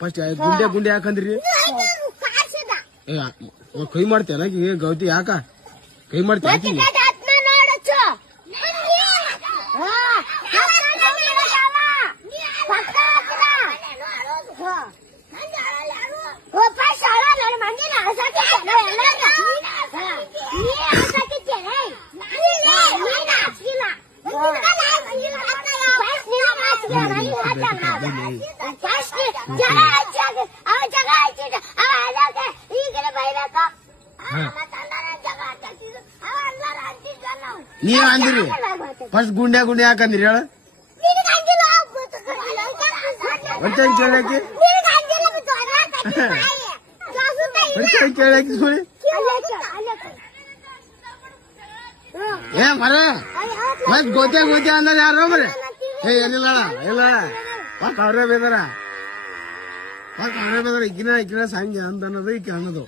first ಗುಂಡೆ ಗುಂಡೆ ಯಾಕಂದ್ರಿ ಕೈ ಮಾಡ್ತೇನ ಗೌತಿ ಯಾಕ ಕೈ ಮಾಡ್ತೇನೆ ನೀವ್ ಅಂದಿರಿ ಫಸ್ಟ್ ಗುಂಡೆ ಗುಂಡೆ ಯಾಕಂದ್ರಿ ಹೇಳ ಕೇಳಕ್ಕೆ ಕೇಳಕ್ಕೆ ಏ ಮರ ಮತ್ ಗೋತೆ ಗೋತೆ ಅಂದ ಯಾರು ಮರ ಏ ಏನಿಲ್ಲ ಇಲ್ಲ ಅವ್ರೇ ಬೇದಾರ ಅವ್ರೇ ಬೇದಾರ ಇಕ್ಕಿನ ಸಂಜೆ ಅಂತ ಅನ್ನೋದು ಈಕೆ ಅನ್ನೋದು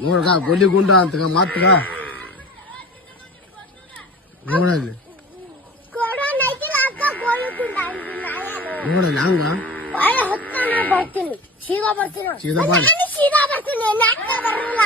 ನೋಡ್ಗ ಗೋಲಿ ಗುಂಡ ಅಂತ ಮಾತ್ಗ ನೋಡಲ್ಲಿ ನೋಡಲ್ಲಿ ಹಂಗ ಬರ್ತೀನಿ ಸೀದಾ ಬರ್ತೀನಿ ಸೀದಾ ಸೀದಾ ಬರ್ತೀನಿ ಬರಲ್ಲ